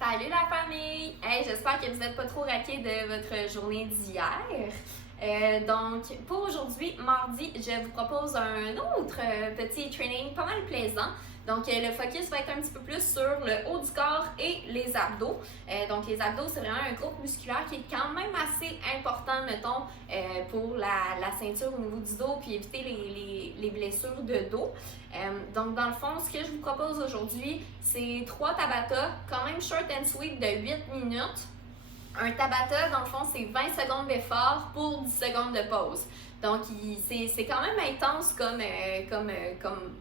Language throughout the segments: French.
Salut la famille! Hey, j'espère que vous n'êtes pas trop raqués de votre journée d'hier. Donc, pour aujourd'hui, mardi, je vous propose un autre petit training pas mal plaisant. Donc, le focus va être un petit peu plus sur le haut du corps et les abdos. Donc, les abdos, c'est vraiment un groupe musculaire qui est quand même assez important, mettons, pour la ceinture au niveau du dos puis éviter les blessures de dos. Donc, dans le fond, ce que je vous propose aujourd'hui, c'est 3 Tabata, quand même short and sweet de 8 minutes. Un Tabata, dans le fond, c'est 20 secondes d'effort pour 10 secondes de pause. Donc, c'est quand même intense comme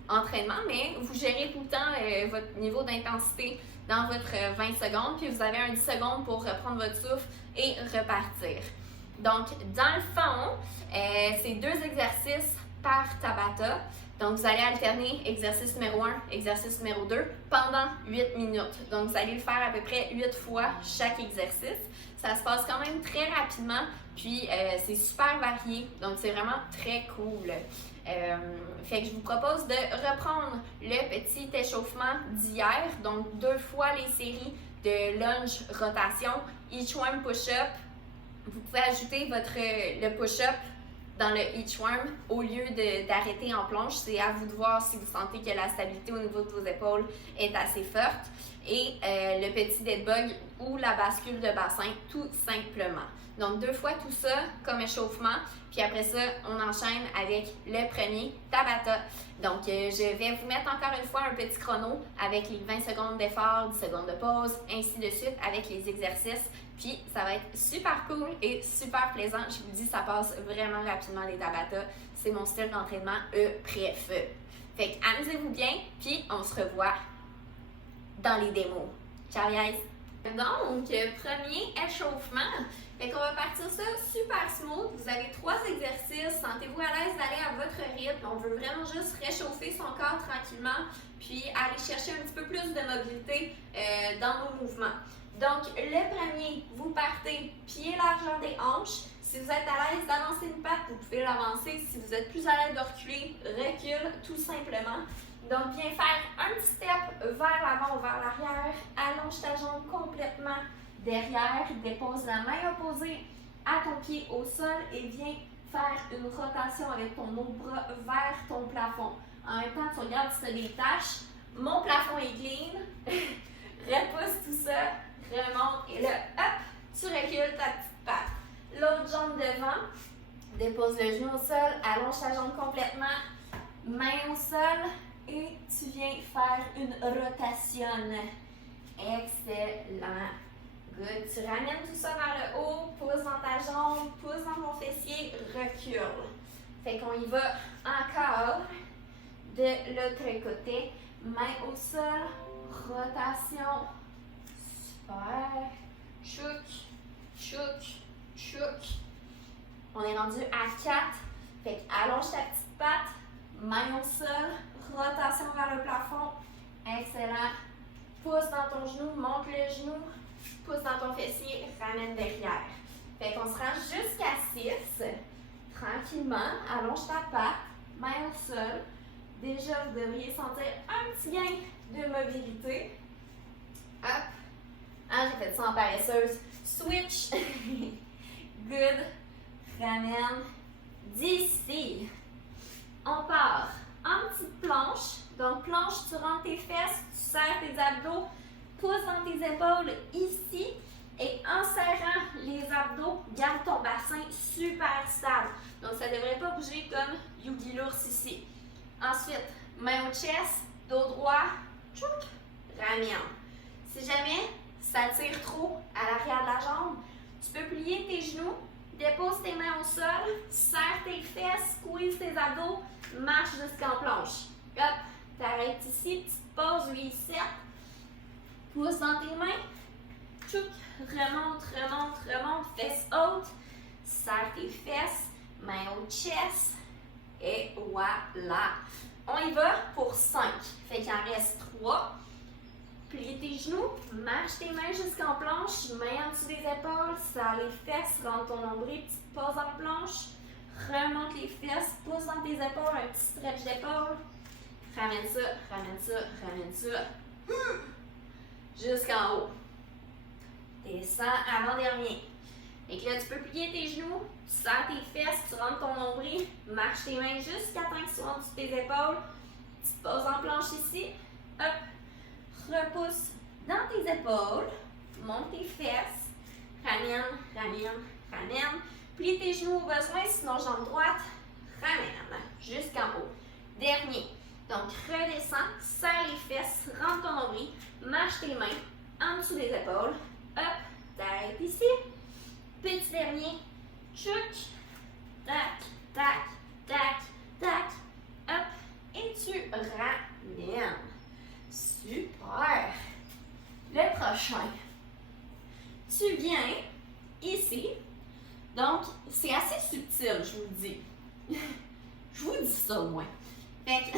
entraînement, mais vous gérez tout le temps votre niveau d'intensité dans votre 20 secondes, puis vous avez un 10 secondes pour reprendre votre souffle et repartir. Donc, dans le fond, c'est 2 exercices par Tabata. Donc, vous allez alterner exercice numéro 1, exercice numéro 2 pendant 8 minutes. Donc, vous allez le faire à peu près 8 fois chaque exercice. Ça se passe quand même très rapidement, puis c'est super varié, donc c'est vraiment très cool. Fait que je vous propose de reprendre le petit échauffement d'hier, donc 2 fois les séries de lunge rotation, each one push-up. Vous pouvez ajouter le push-up dans le each one au lieu d'arrêter en planche. C'est à vous de voir si vous sentez que la stabilité au niveau de vos épaules est assez forte. Et le petit dead bug ou la bascule de bassin, tout simplement. Donc, 2 fois tout ça comme échauffement. Puis après ça, on enchaîne avec le premier Tabata. Donc, je vais vous mettre encore une fois un petit chrono avec les 20 secondes d'effort, 10 secondes de pause, ainsi de suite avec les exercices. Puis, ça va être super cool et super plaisant. Je vous dis, ça passe vraiment rapidement les Tabata. C'est mon style d'entraînement préf. Fait que amusez-vous bien, puis on se revoit dans les démos. Ciao guys! Donc, premier échauffement. Fait qu'on va partir ça super smooth. Vous avez 3 exercices. Sentez-vous à l'aise d'aller à votre rythme. On veut vraiment juste réchauffer son corps tranquillement, puis aller chercher un petit peu plus de mobilité dans nos mouvements. Donc, le premier, vous partez pied largeur des hanches. Si vous êtes à l'aise d'avancer une patte, vous pouvez l'avancer. Si vous êtes plus à l'aise de reculer, recule tout simplement. Donc, viens faire un petit step vers l'avant ou vers l'arrière. Allonge ta jambe complètement derrière. Dépose la main opposée à ton pied au sol et viens faire une rotation avec ton autre bras vers ton plafond. En même temps, tu regardes si tu as des taches. Mon plafond est clean. Repousse tout ça. Remonte et là, hop, tu recules ta petite patte. L'autre jambe devant. Dépose le genou au sol. Allonge ta jambe complètement. Main au sol. Et tu viens faire une rotation. Excellent. Good. Tu ramènes tout ça vers le haut, pousse dans ta jambe, pousse dans ton fessier, recule. Fait qu'on y va encore de l'autre côté. Main au sol, rotation. Super. Chouk, chouk, chouk. On est rendu à 4. Fait qu'allonge ta petite patte, main au sol. Rotation vers le plafond. Excellent. Pousse dans ton genou, monte le genou. Pousse dans ton fessier, ramène derrière. Fait qu'on se rend jusqu'à 6. Tranquillement, allonge ta patte, main au sol. Déjà, vous devriez sentir un petit gain de mobilité. Hop. Ah, j'ai fait ça en paresseuse. Switch. Good. Ramène. D'ici. On part. En petite planche. Donc, planche, tu rentres tes fesses, tu serres tes abdos, pousse dans tes épaules ici. Et en serrant les abdos, garde ton bassin super stable. Donc, ça ne devrait pas bouger comme Yogi l'ours ici. Ensuite, main au chest, dos droit, tchouk, ramène. Si jamais ça tire trop à l'arrière de la jambe, tu peux plier tes genoux, dépose tes mains au sol, serre tes fesses, squeeze tes abdos, marche jusqu'en planche. Hop, t'arrêtes ici, petite pause, reset. Pousse dans tes mains. Tchouk, remonte, remonte, remonte. Fesses hautes. Serre tes fesses. Main au chest. Et voilà. On y va pour 5. Fait qu'il en reste 3. Plie tes genoux. Marche tes mains jusqu'en planche. Main en dessous des épaules. Serre les fesses. Rentre ton nombril. Petite pause en planche. Remonte les fesses. Pousse dans tes épaules. Un petit stretch d'épaule. Ramène ça, ramène ça, ramène ça. Jusqu'en haut. descends, avant-dernier. Et que là, tu peux plier tes genoux, tu serres tes fesses, tu rentres ton nombril, marche tes mains jusqu'à temps qu'ils soient en dessous de tes épaules. Tu te poses en planche ici, hop, repousse dans tes épaules, monte tes fesses, ramène, ramène, ramène. Plie tes genoux au besoin, sinon jambe droite, ramène jusqu'en haut. Dernier. Donc, redescends, serre les fesses, rentre ton nombril, marche tes mains en dessous des épaules. Hop, t'arrêtes ici. Petit dernier. Tchouk. Tac, tac, tac, tac. Hop. Et tu ramènes. Super. Le prochain. Tu viens ici. Donc, c'est assez subtil, je vous le dis. Je vous dis ça, moi. Fait que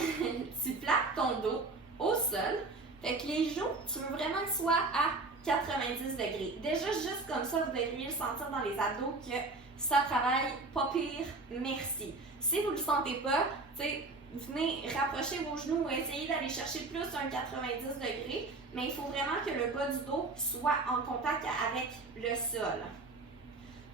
tu plaques ton dos au sol. Fait que les genoux, tu veux vraiment qu'ils soient à 90 degrés. Déjà, juste comme ça, vous devriez le sentir dans les abdos que ça travaille pas pire, merci. Si vous ne le sentez pas, venez rapprocher vos genoux ou essayez d'aller chercher plus d'un 90 degrés, mais il faut vraiment que le bas du dos soit en contact avec le sol.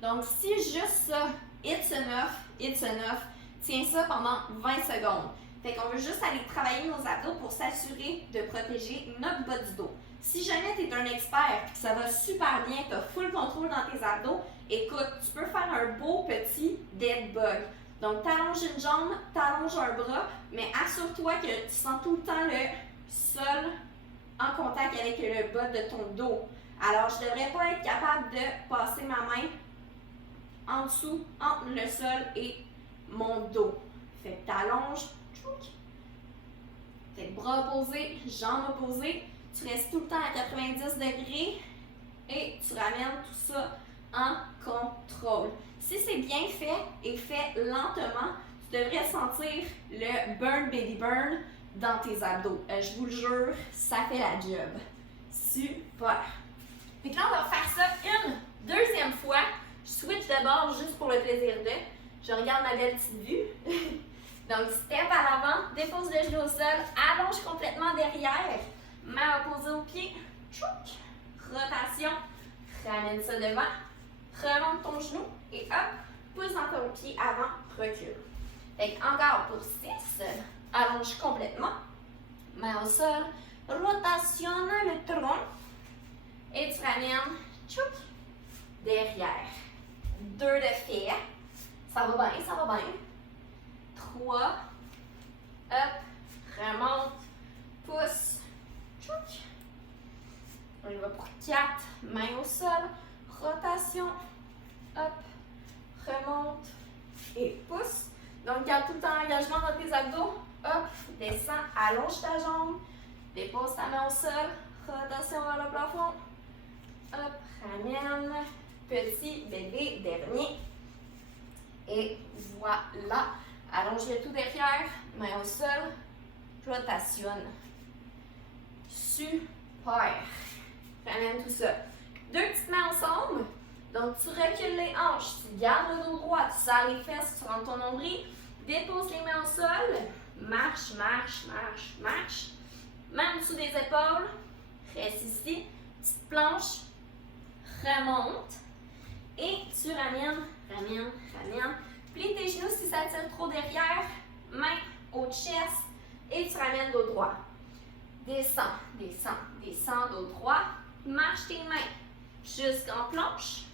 Donc, si juste ça, it's enough, tiens ça pendant 20 secondes. Fait qu'on veut juste aller travailler nos abdos pour s'assurer de protéger notre bas du dos. Si jamais tu es un expert et que ça va super bien, tu as full contrôle dans tes abdos, écoute, tu peux faire un beau petit dead bug. Donc, t'allonges une jambe, t'allonges un bras, mais assure-toi que tu sens tout le temps le sol en contact avec le bas de ton dos. Alors, je ne devrais pas être capable de passer ma main en dessous, entre le sol et mon dos. Fait que t'allonges, fait que bras opposés, jambes opposées, tu restes tout le temps à 90 degrés et tu ramènes tout ça en contrôle. Si c'est bien fait et fait lentement, tu devrais sentir le burn baby burn dans tes abdos. Je vous le jure, ça fait la job. Super! Fait que là, on va faire ça une deuxième fois. Je switch d'abord juste pour le plaisir de. Je regarde ma belle petite vue. Donc, step à l'avant, dépose le genou au sol, allonge complètement derrière, main opposée au pied, tchouk, rotation, ramène ça devant, remonte ton genou et hop, pousse encore au pied avant, recule. Fait encore pour 6, allonge complètement, main au sol, rotationne le tronc et tu ramènes, tchouk, derrière. 2 de fait, ça va bien, ça va bien. 3, hop, remonte, pousse, tchouk. On y va pour 4, main au sol, rotation, hop, remonte et pousse. Donc, garde tout le temps l'engagement dans tes abdos, hop, descends, allonge ta jambe, dépose ta main au sol, rotation vers le plafond, hop, ramène, petit bébé, dernier, et voilà. Allonge le tout derrière, main au sol, rotationne. Super! Ramène tout ça. 2 petites mains ensemble. Donc, tu recules les hanches, tu gardes le dos droit, tu serres les fesses, tu rentres ton nombril, dépose les mains au sol, marche, marche, marche, marche. Main en dessous des épaules, reste ici, petite planche, remonte et tu ramènes, ramènes, ramènes. Plie tes genoux si ça tire trop derrière, main au chest et tu ramènes dos droit. Descends, descends, descends, dos droit. Marche tes mains jusqu'en planche.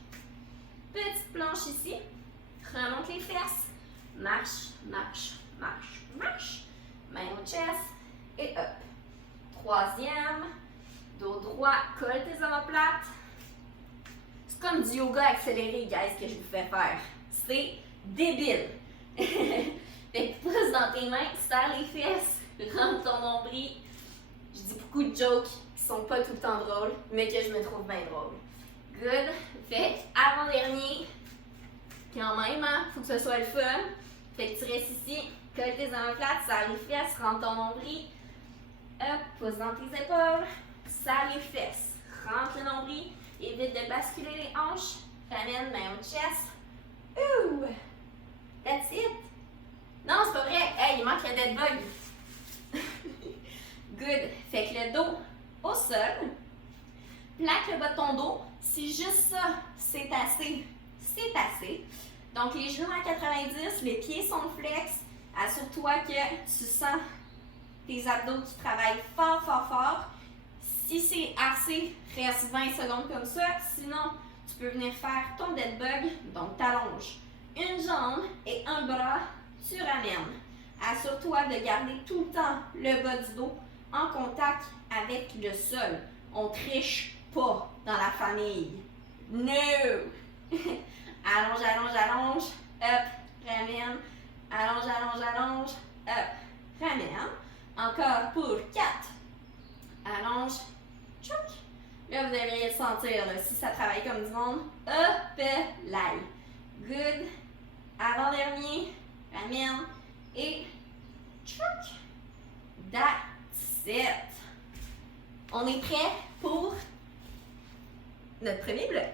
Petite planche ici. Remonte les fesses. Marche, marche, marche, marche. Main au chest et hop. 3e. Dos droit, colle tes omoplates. C'est comme du yoga accéléré, guys, que je vous fais faire. C'est débile. Fait que pousse dans tes mains, serre les fesses, rentre ton nombril. Je dis beaucoup de jokes qui sont pas tout le temps drôles, mais que je me trouve bien drôle. Good. Fait que avant-dernier, quand même, hein, faut que ce soit le fun. Fait que tu restes ici, colle tes omoplates, serre les fesses, rentre ton nombril. Hop, pousse dans tes épaules, serre les fesses, rentre le nombril, évite de basculer les hanches, ramène main au chest. Ouh! That's it! Non, c'est pas vrai! Hey, il manque le dead bug! Good! Fait que le dos au sol. plaque le bas de ton dos. Si juste ça, c'est assez, c'est assez. Donc, les genoux à 90, les pieds sont flex. Assure-toi que tu sens tes abdos qui travaillent fort, fort, fort. Si c'est assez, reste 20 secondes comme ça. Sinon, tu peux venir faire ton dead bug. Donc, t'allonges une jambe et un bras, tu ramènes. Assure-toi de garder tout le temps le bas du dos en contact avec le sol. On triche pas dans la famille. No! Allonge, allonge, allonge. Up, ramène. Allonge, allonge, allonge. Up, ramène. Encore pour 4. Allonge. Tchouk. Là, vous devriez le sentir, là, si ça travaille comme du monde. Up, l'ail. Good. Avant-dernier. Ramène. Et tchouk. That's it. On est prêt pour notre premier bloc.